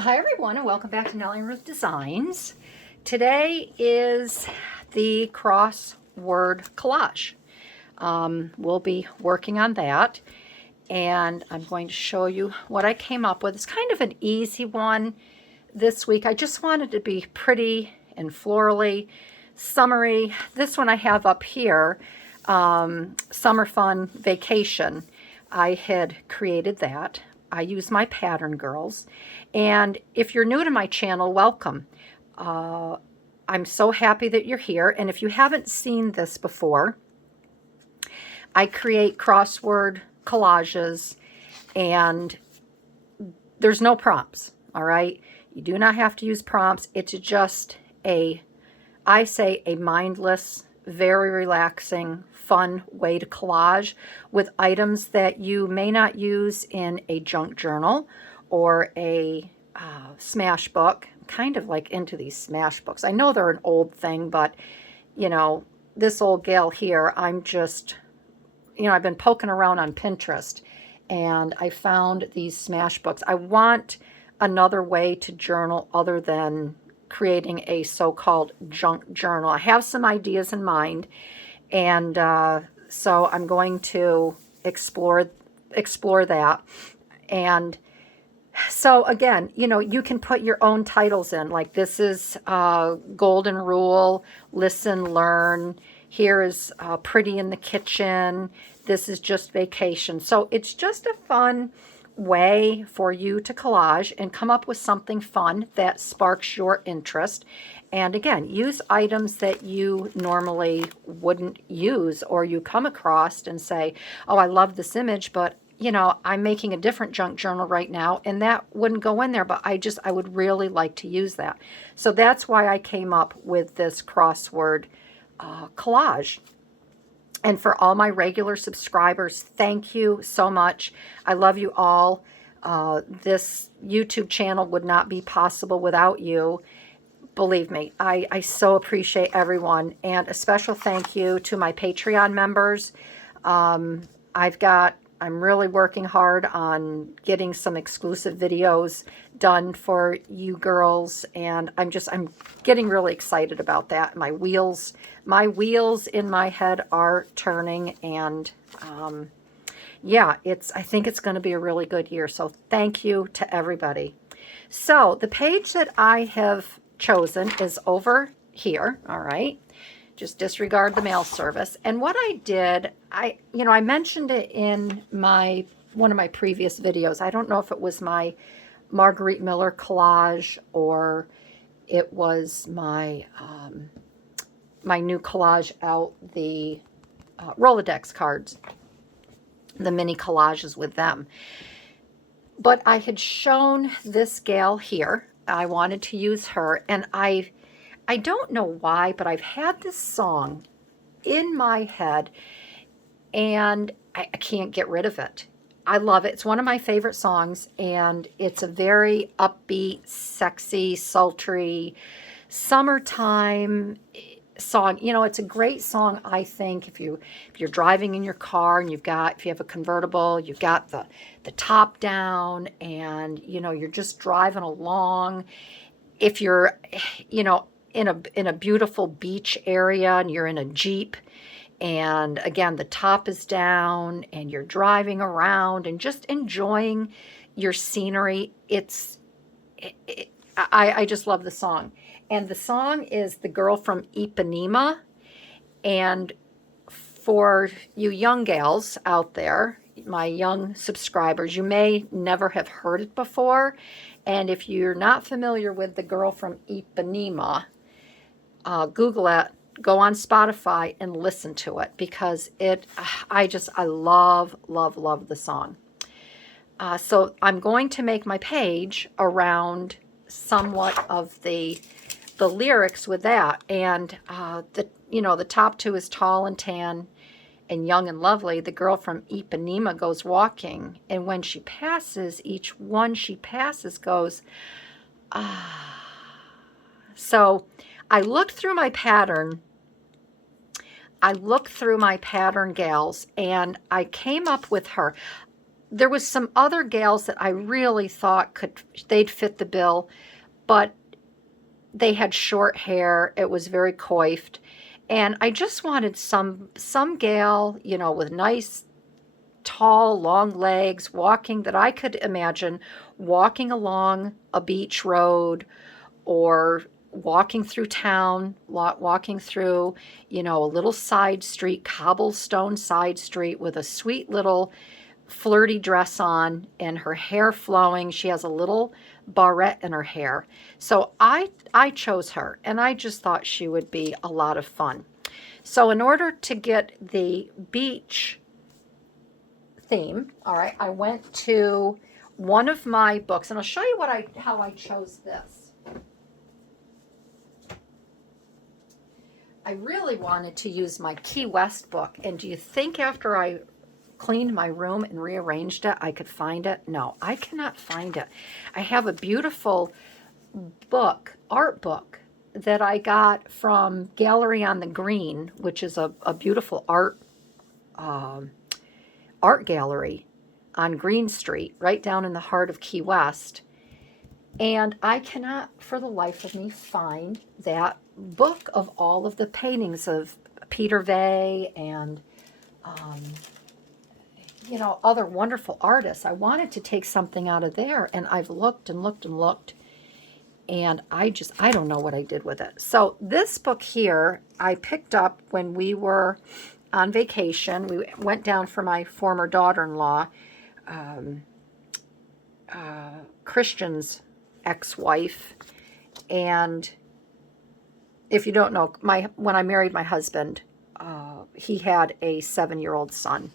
Hi everyone, and welcome back to Nellie and Ruth Designs. Today is the crossword collage. We'll be working on that, and I'm going to show you what I came up with. It's kind of an easy one this week. I just wanted to be pretty and florally, summery. This one I have up here, Summer Fun Vacation. I had created that. I use my pattern girls. And if you're new to my channel, welcome. I'm so happy that you're here. And if you haven't seen this before, I create crossword collages and there's no prompts, all right? You do not have to use prompts. It's just I say a mindless, very relaxing, fun way to collage with items that you may not use in a junk journal or a smash book. I'm kind of like into these smash books. I know they're an old thing, but you know, this old gal here, I'm just, I've been poking around on Pinterest and I found these smash books. I want another way to journal other than creating a so-called junk journal. I have some ideas in mind, and so I'm going to explore that. And so again, you can put your own titles in, like this is Golden Rule, Listen, Learn. Here is Pretty in the Kitchen. This is just Vacation. So it's just a fun way for you to collage and come up with something fun that sparks your interest. And again, use items that you normally wouldn't use, or you come across and say, oh, I love this image, but I'm making a different junk journal right now and that wouldn't go in there, but I would really like to use that. So that's why I came up with this crossword collage. And for all my regular subscribers, thank you so much. I love you all. This YouTube channel would not be possible without you. Believe me, I so appreciate everyone. And a special thank you to my Patreon members. I'm really working hard on getting some exclusive videos done for you girls, and I'm getting really excited about that. My wheels in my head are turning, and yeah, I think it's going to be a really good year. So thank you to everybody. So the page that I have chosen is over here, all right? Just disregard the mail service. And what I did, I mentioned it in one of my previous videos. I don't know if it was my Marguerite Miller collage or it was my my new collage out, the Rolodex cards, the mini collages with them. But I had shown this gal here. I wanted to use her, and I don't know why, but I've had this song in my head and I can't get rid of it. I love it. It's one of my favorite songs, and it's a very upbeat, sexy, sultry, summertime song. It's a great song, I think, if you're driving in your car and if you have a convertible, you've got the top down and you're just driving along. If you're in a beautiful beach area and you're in a Jeep, and again the top is down and you're driving around and just enjoying your scenery, I just love the song. And the song is The Girl from Ipanema. And for you young gals out there, my young subscribers, you may never have heard it before. And if you're not familiar with The Girl from Ipanema, Google it, go on Spotify and listen to it, because I love, love, love the song. So I'm going to make my page around somewhat of the lyrics with that. And the top two is Tall and Tan and Young and Lovely. The girl from Ipanema goes walking, and when she passes, each one she passes goes, ah. So I looked through my pattern gals, and I came up with her. there was some other gals that I really thought they'd fit the bill, but they had short hair. It was very coiffed. And I just wanted some gal, you know, with nice, tall, long legs, walking, that I could imagine walking along a beach road, or walking through town, walking through, you know, a little side street, cobblestone side street, with a sweet little flirty dress on and her hair flowing. She has a little barrette in her hair. So I chose her, and I just thought she would be a lot of fun. So in order to get the beach theme, all right, I went to one of my books, and I'll show you how I chose this. I really wanted to use my Key West book, and do you think after I cleaned my room and rearranged it, I could find it? No, I cannot find it. I have a beautiful book, art book, that I got from Gallery on the Green, which is a beautiful art gallery on Green Street, right down in the heart of Key West. And I cannot, for the life of me, find that book of all of the paintings of Peter Vey and you know, other wonderful artists. I wanted to take something out of there, and I've looked and looked and looked, and I don't know what I did with it. So this book here, I picked up when we were on vacation. We went down for my former daughter-in-law, Christian's ex-wife, and if you don't know, when I married my husband, he had a 7-year-old son.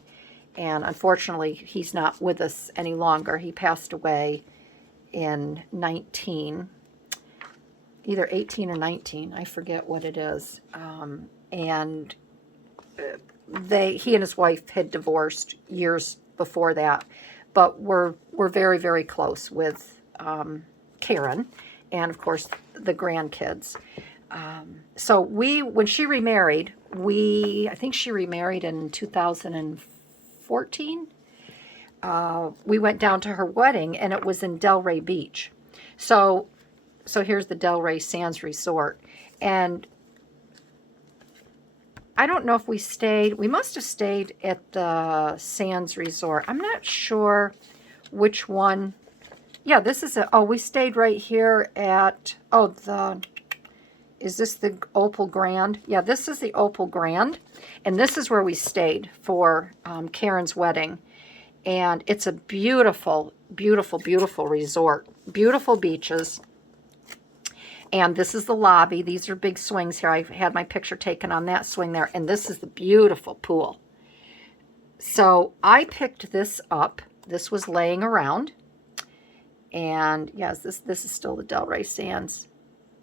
And unfortunately, he's not with us any longer. He passed away in either 18 or 19. I forget what it is. And he and his wife had divorced years before that. But we're very, very close with Karen and, of course, the grandkids. So when she remarried, I think she remarried in 2014. We went down to her wedding, and it was in Delray Beach. So here's the Delray Sands Resort. And I don't know if we must have stayed at the Sands Resort. I'm not sure which one. Yeah, this is we stayed right here at, is this the Opal Grand? Yeah, this is the Opal Grand. And this is where we stayed for Karen's wedding. And it's a beautiful, beautiful, beautiful resort. Beautiful beaches. And this is the lobby. These are big swings here. I had my picture taken on that swing there. And this is the beautiful pool. So I picked this up. This was laying around. And yes, this is still the Delray Sands.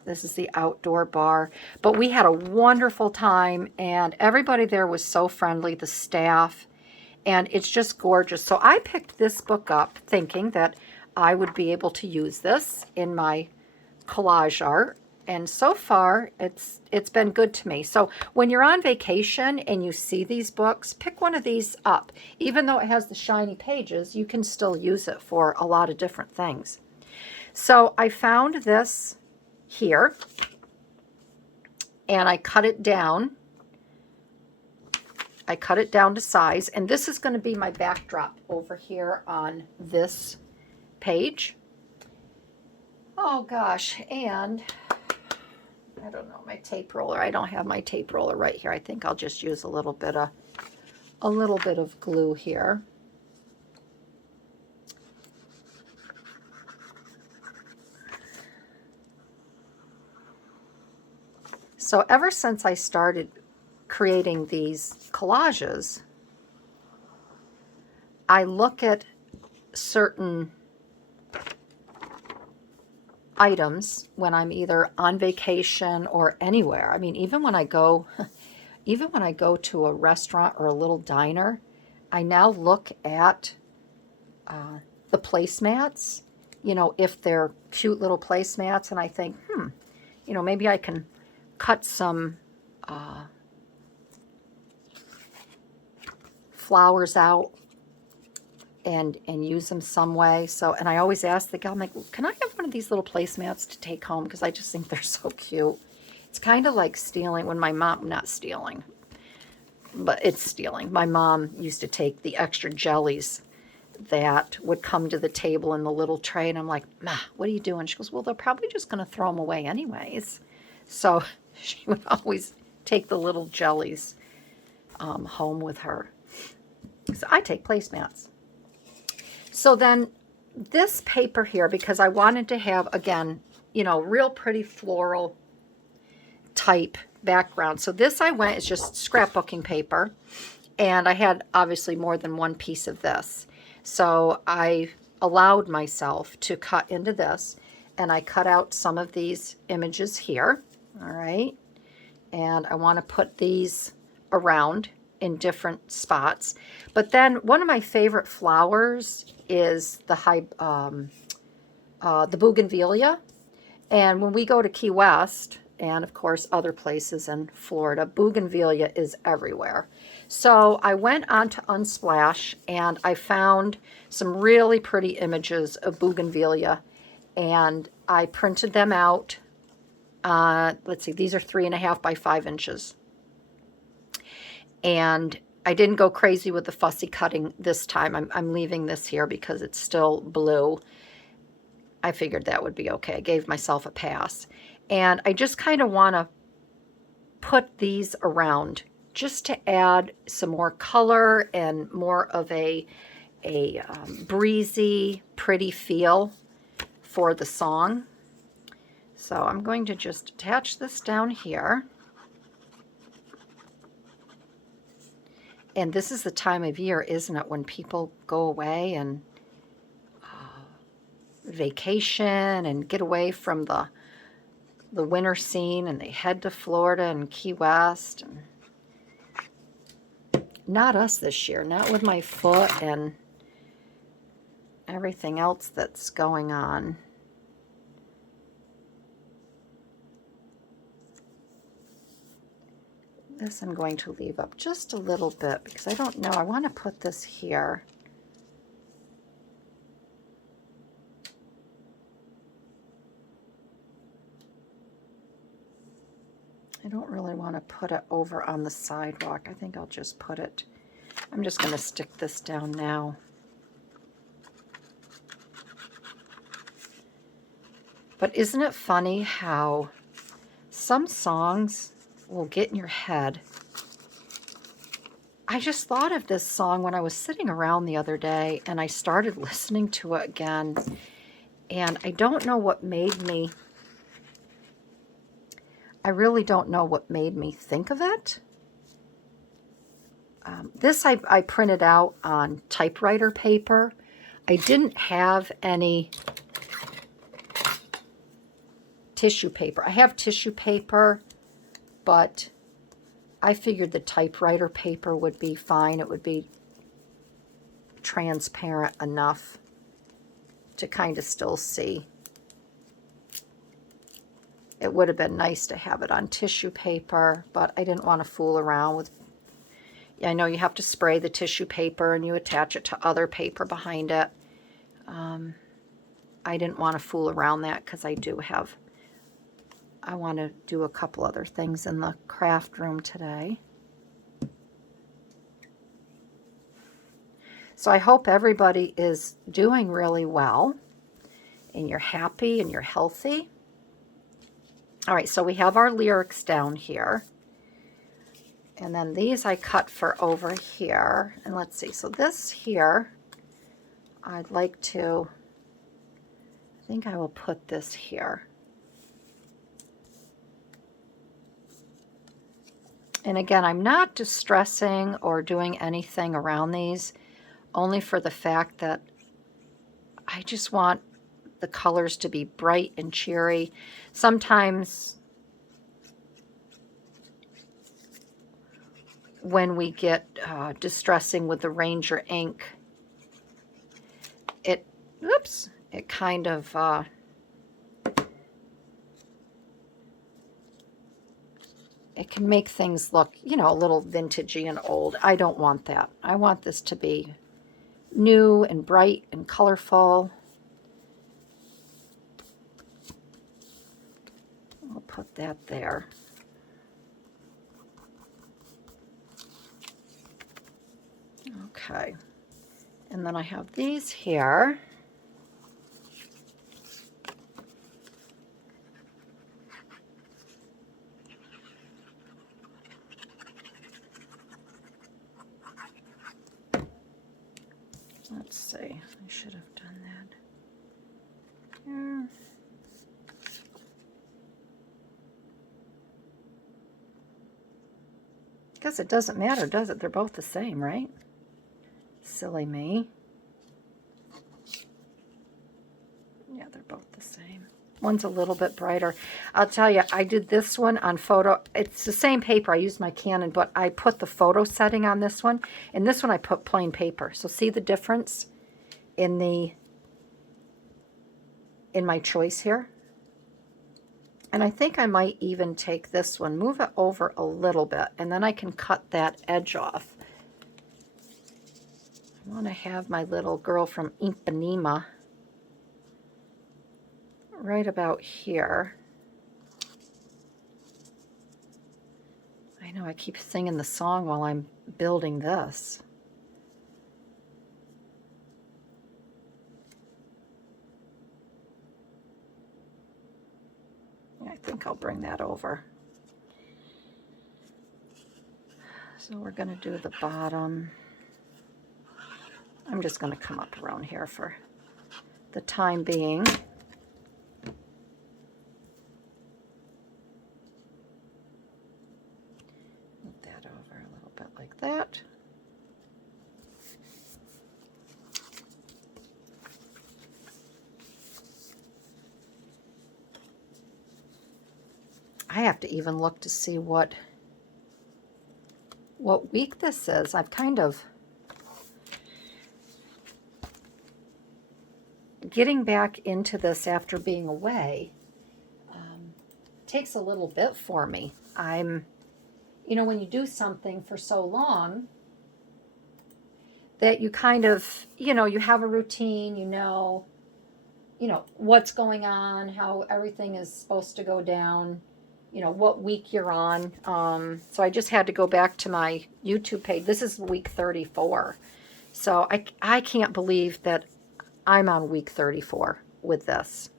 This is the outdoor bar. But we had a wonderful time, and everybody there was so friendly, the staff, and it's just gorgeous. So I picked this book up thinking that I would be able to use this in my collage art, and so far it's been good to me. So when you're on vacation and you see these books, pick one of these up. Even though it has the shiny pages, you can still use it for a lot of different things. So I found this here, and I cut it down. I cut it down to size, and this is going to be my backdrop over here on this page. Oh gosh, and I don't know, my tape roller. I don't have my tape roller right here. I think I'll just use a little bit of glue here. So ever since I started creating these collages, I look at certain items when I'm either on vacation or anywhere. I mean, even when I go to a restaurant or a little diner, I now look at the placemats, you know, if they're cute little placemats, and I think, you know, maybe I can cut some flowers out and use them some way. So, and I always ask the guy, I'm like, can I have one of these little placemats to take home? Because I just think they're so cute. It's kind of like stealing when my mom, not stealing, but it's stealing. My mom used to take the extra jellies that would come to the table in the little tray, and I'm like, Ma, what are you doing? She goes, well, they're probably just going to throw them away anyways. So she would always take the little jellies home with her. So I take placemats. So then this paper here, because I wanted to have, again, you know, real pretty floral type background. So this it's just scrapbooking paper. And I had obviously more than one piece of this. So I allowed myself to cut into this. And I cut out some of these images here. All right. And I want to put these around in different spots. But then one of my favorite flowers is the bougainvillea. And when we go to Key West, and of course other places in Florida, bougainvillea is everywhere. So I went on to Unsplash and I found some really pretty images of bougainvillea, and I printed them out. Let's see, these are 3.5 by 5 inches. And I didn't go crazy with the fussy cutting this time. I'm leaving this here because it's still blue. I figured that would be okay. I gave myself a pass. And I just kind of want to put these around just to add some more color and more of a breezy, pretty feel for the song. So I'm going to just attach this down here. And this is the time of year, isn't it, when people go away and vacation and get away from the winter scene, and they head to Florida and Key West. And not us this year, not with my foot and everything else that's going on. This I'm going to leave up just a little bit because I don't know. I want to put this here. I don't really want to put it over on the sidewalk. I think I'll just put it, I'm just going to stick this down now. But isn't it funny how some songs will get in your head? I just thought of this song when I was sitting around the other day, and I started listening to it again, and I don't know what made me, I really don't know what made me think of it. This I printed out on typewriter paper. I didn't have any tissue paper. I have tissue paper, but I figured the typewriter paper would be fine. It would be transparent enough to kind of still see. It would have been nice to have it on tissue paper, but I didn't want to fool around with, I know you have to spray the tissue paper and you attach it to other paper behind it. I didn't want to fool around that because I want to do a couple other things in the craft room today. So I hope everybody is doing really well and you're happy and you're healthy. All right, so we have our lyrics down here. And then these I cut for over here. And let's see, so this here, I'd like to, I think I will put this here. And again, I'm not distressing or doing anything around these, only for the fact that I just want the colors to be bright and cheery. Sometimes when we get distressing with the Ranger ink, it kind of it can make things look, you know, a little vintagey and old. I don't want that. I want this to be new and bright and colorful. I'll put that there. Okay, and then I have these here. Let's see, I should have done that here. Guess it doesn't matter, does it? They're both the same, right? Silly me. Yeah, they're both the same. One's a little bit brighter. I'll tell you, I did this one on photo. It's the same paper. I used my Canon, but I put the photo setting on this one. And this one I put plain paper. So see the difference in my choice here? And I think I might even take this one, move it over a little bit, and then I can cut that edge off. I want to have my little girl from Ipanema right about here. I know I keep singing the song while I'm building this. I think I'll bring that over. So we're going to do the bottom. I'm just going to come up around here for the time being. Move that over a little bit like that. I have to even look to see what week this is. I've kind of getting back into this after being away takes a little bit for me. You know, when you do something for so long that you kind of, you know, you have a routine, you know what's going on, how everything is supposed to go down, you know, what week you're on. So I just had to go back to my YouTube page. This is week 34. So I can't believe that I'm on week 34 with this.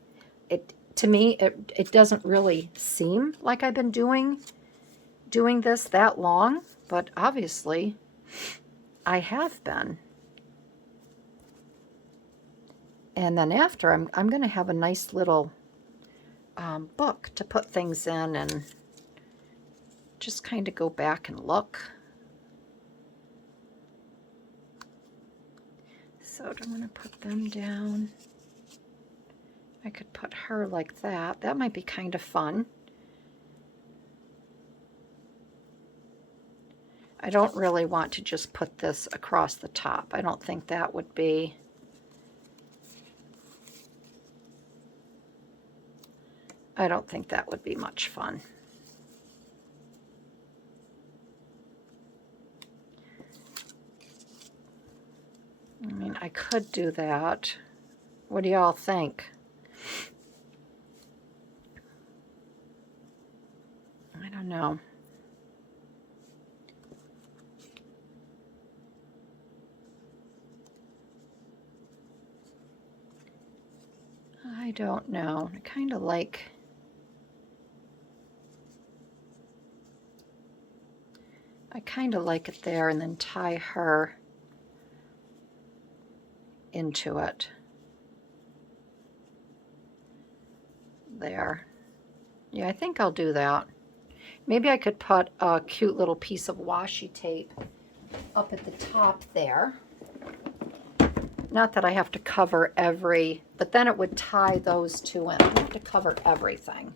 To me, it doesn't really seem like I've been doing this that long, but obviously I have been. And then after, I'm going to have a nice little book to put things in and just kind of go back and look. So I'm going to put them down. I could put her like that. That might be kind of fun. I don't really want to just put this across the top. I don't think that would be... I don't think that would be much fun. I mean, I could do that. What do y'all think? I don't know. I don't know. I kind of like... it there, and then tie her into it. There. Yeah, I think I'll do that. Maybe I could put a cute little piece of washi tape up at the top there. Not that I have to cover every, but then it would tie those two in. I have to cover everything.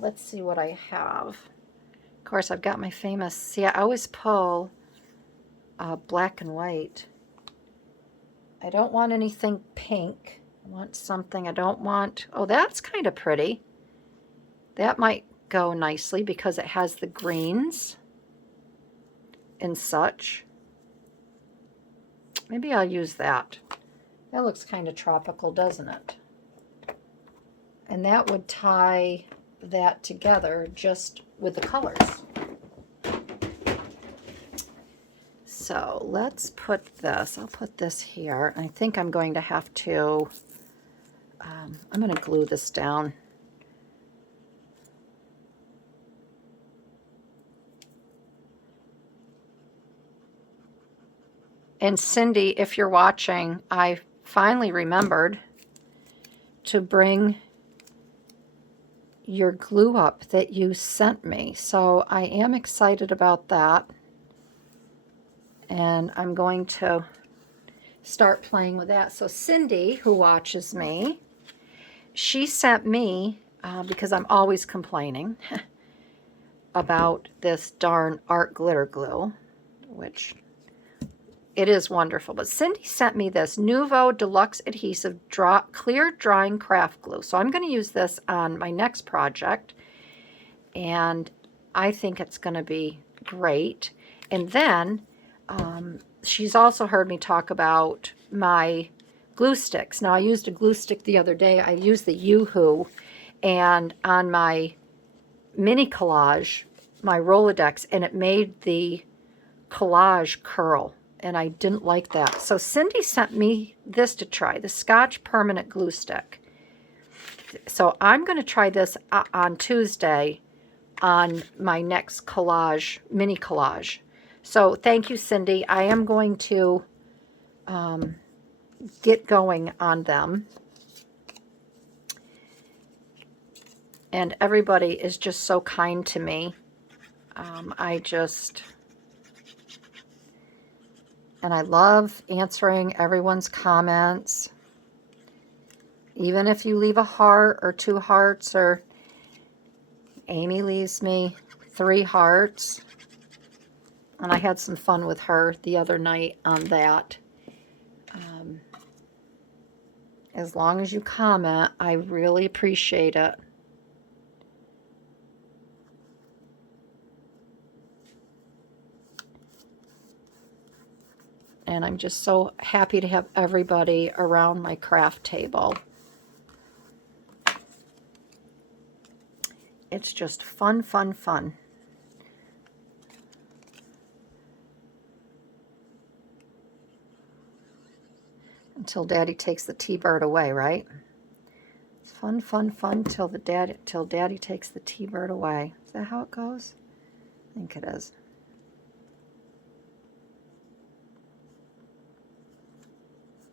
Let's see what I have. Of course, I've got my famous, see, I always pull black and white. I don't want anything pink. I want something, I don't want, oh, that's kind of pretty. That might go nicely because it has the greens and such. Maybe I'll use that. That looks kind of tropical, doesn't it? And that would tie that together just with the colors. So let's put this, I'll put this here. I think I'm going to have to, I'm going to glue this down. And Cindy, if you're watching, I finally remembered to bring your glue up that you sent me. So I am excited about that. And I'm going to start playing with that. So Cindy, who watches me, she sent me, because I'm always complaining about this darn art glitter glue, which it is wonderful. But Cindy sent me this Nouveau Deluxe Adhesive Clear Drying Craft Glue. So I'm going to use this on my next project. And I think it's going to be great. And then she's also heard me talk about my glue sticks. Now, I used a glue stick the other day. I used the Yoo-Hoo. And on my mini collage, my Rolodex, and it made the collage curl. And I didn't like that. So Cindy sent me this to try, the Scotch Permanent Glue Stick. So I'm going to try this on Tuesday on my next collage, mini collage. So thank you, Cindy. I am going to get going on them. And everybody is just so kind to me. And I love answering everyone's comments. Even if you leave a heart or 2 hearts, or Amy leaves me 3 hearts. And I had some fun with her the other night on that. As long as you comment, I really appreciate it. And I'm just so happy to have everybody around my craft table. It's just fun, fun, fun. Until Daddy takes the T-bird away, right? It's fun, fun, fun till Daddy takes the T-bird away. Is that how it goes? I think it is.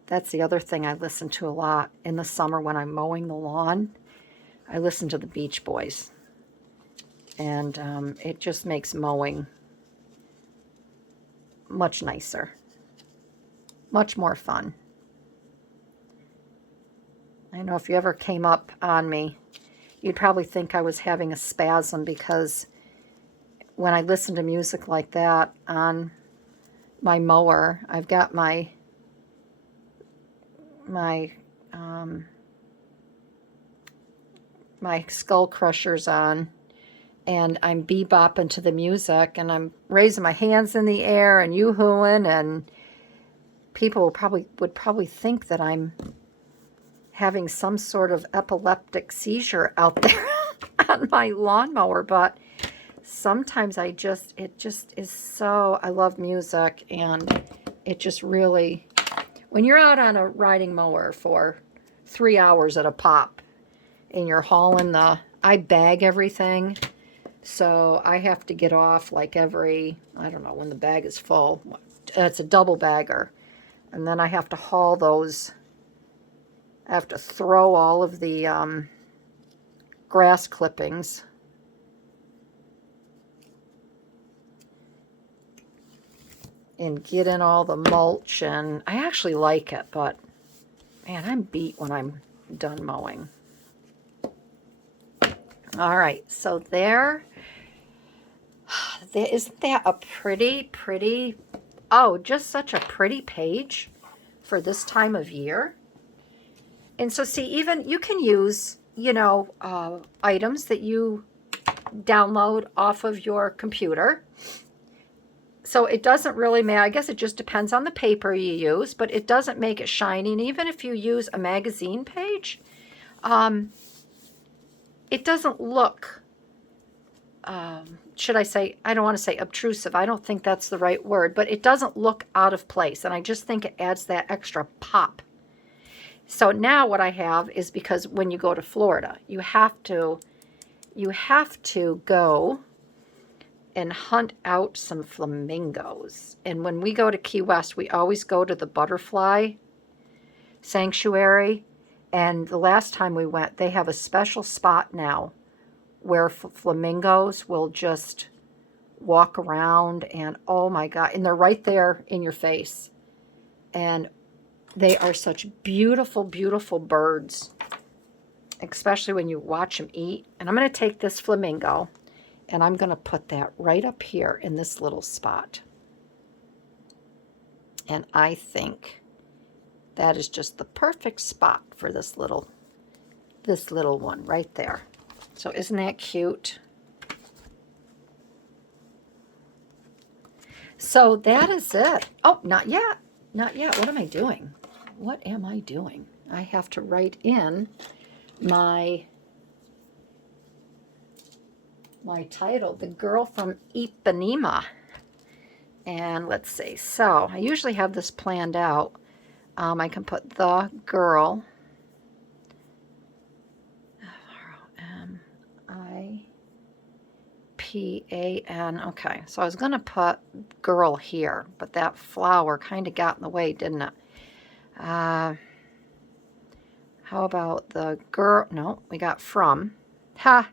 That's the other thing I listen to a lot in the summer when I'm mowing the lawn. I listen to the Beach Boys. And it just makes mowing much nicer. Much more fun. I know if you ever came up on me, you'd probably think I was having a spasm, because when I listen to music like that on my mower, I've got my skull crushers on, and I'm bebopping to the music, and I'm raising my hands in the air and yoo-hooing, and people would probably think that I'm having some sort of epileptic seizure out there on my lawnmower. But sometimes it just is so, I love music, and it just really, when you're out on a riding mower for 3 hours at a pop, and you're hauling I bag everything, so I have to get off like every, I don't know, when the bag is full. It's a double bagger. And then I have to haul those, I have to throw all of the grass clippings and get in all the mulch, and I actually like it, but man, I'm beat when I'm done mowing. All right, so isn't that a pretty, oh, just such a pretty page for this time of year. And so see, even you can use, items that you download off of your computer. So it doesn't really matter. I guess it just depends on the paper you use, but it doesn't make it shiny. And even if you use a magazine page, it doesn't look, should I say, I don't want to say obtrusive. I don't think that's the right word, but it doesn't look out of place. And I just think it adds that extra pop. So now what I have is, because when you go to Florida, you have to go and hunt out some flamingos. And when we go to Key West, we always go to the butterfly sanctuary. And the last time we went, they have a special spot now where flamingos will just walk around, and oh my God, and they're right there in your face. And they are such beautiful, beautiful birds, especially when you watch them eat. And I'm going to take this flamingo and I'm going to put that right up here in this little spot. And I think that is just the perfect spot for this little one right there. So isn't that cute? So that is it. Oh, not yet. Not yet. What am I doing? What am I doing? I have to write in my title, The Girl from Ipanema. And let's see. So I usually have this planned out. I can put the girl, F-R-O-M-I-P-A-N. Okay, so I was going to put girl here, but that flower kind of got in the way, didn't it? How about the girl? No, we got from. Ha!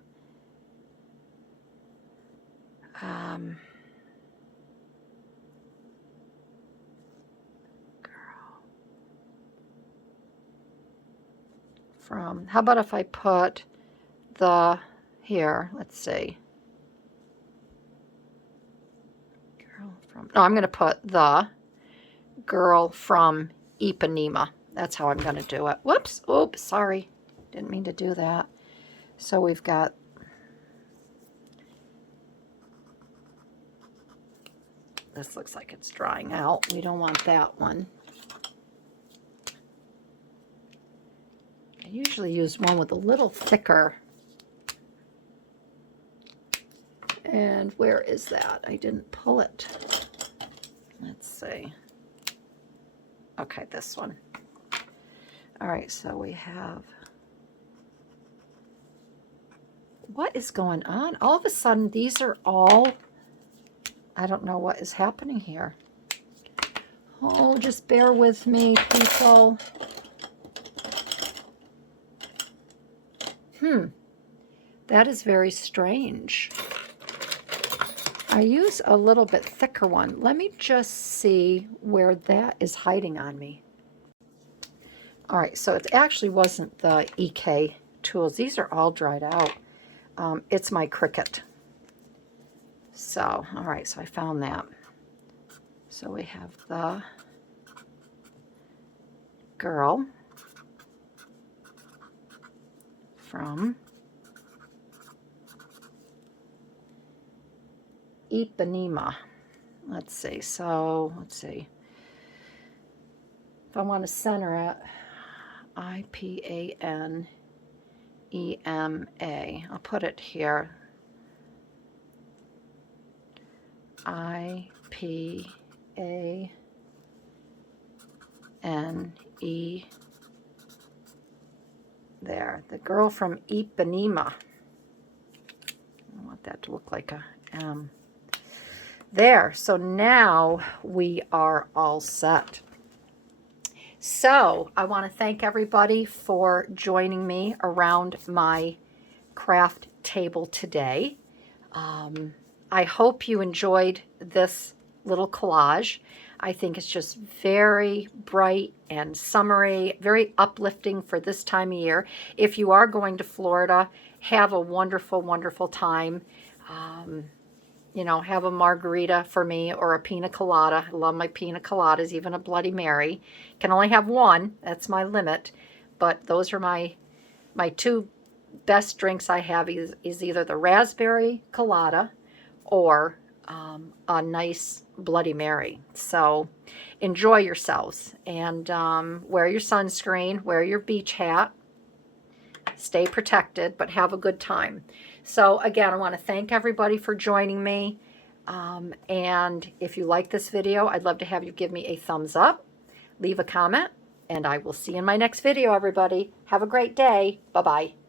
From. How about if I put the here? Let's see. Girl from. No, I'm going to put the girl from Ipanema. That's how I'm going to do it. Whoops. Oops. Sorry. Didn't mean to do that. So we've got. This looks like it's drying out. We don't want that one. I usually use one with a little thicker. And where is that? I didn't pull it. Let's see. Okay, this one. All right, so we have... What is going on? All of a sudden, these are all... I don't know what is happening here. Oh, just bear with me, people. That is very strange. I use a little bit thicker one. Let me just see where that is hiding on me. All right, so it actually wasn't the EK tools. These are all dried out. It's my Cricut. So, all right, so I found that. So we have the girl from Ipanema. Let's see. So, let's see. If I want to center it, I-P-A-N-E-M-A. I'll put it here. I-P-A-N-E. There. The girl from Ipanema. I want that to look like a M. There. So now we are all set. So I want to thank everybody for joining me around my craft table today. I hope you enjoyed this little collage. I think it's just very bright and summery, very uplifting for this time of year. If you are going to Florida, have a wonderful, wonderful time. You know, have a margarita for me or a pina colada. I love my pina coladas, even a Bloody Mary. Can only have one. That's my limit. But those are my two best drinks I have is either the raspberry colada or a nice Bloody Mary. So enjoy yourselves, and wear your sunscreen, wear your beach hat, stay protected, but have a good time. So again, I want to thank everybody for joining me. And if you like this video, I'd love to have you give me a thumbs up, leave a comment, and I will see you in my next video, everybody. Have a great day. Bye-bye.